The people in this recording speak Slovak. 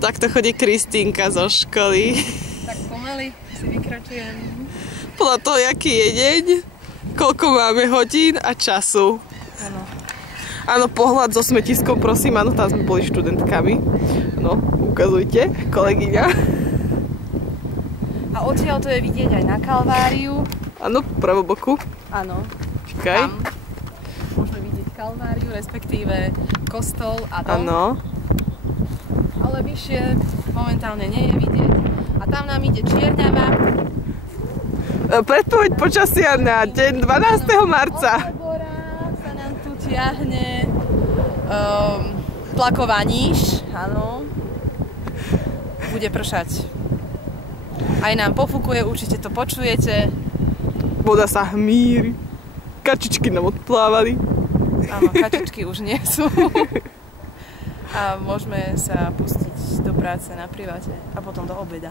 Takto chodí Kristínka zo školy. Tak pomaly si vykračujem. Podľa toho, aký je deň, koľko máme hodín a času. Áno. Áno, pohľad so smetiskom, prosím, áno, tam sme boli študentkami. No, ukazujte, kolegyňa. A odtiaľ to je vidieť aj na Kalváriu. Áno, pravoboku. Áno. Čakaj. Tam môžeme vidieť Kalváriu, respektíve kostol a dom. Áno. Ale vyššie momentálne nie je vidieť. A tam nám ide Čierňava. Predpoveď počasia na deň 12. marca. Od Obora sa nám tu tiahne tlaková níž. Áno. Bude pršať. Aj nám pofúkuje, určite to počujete. Voda sa hmíri. Kačičky nám odplávali. Áno, kačičky už nie sú. A môžeme sa pustiť do práce na priváte a potom do obeda.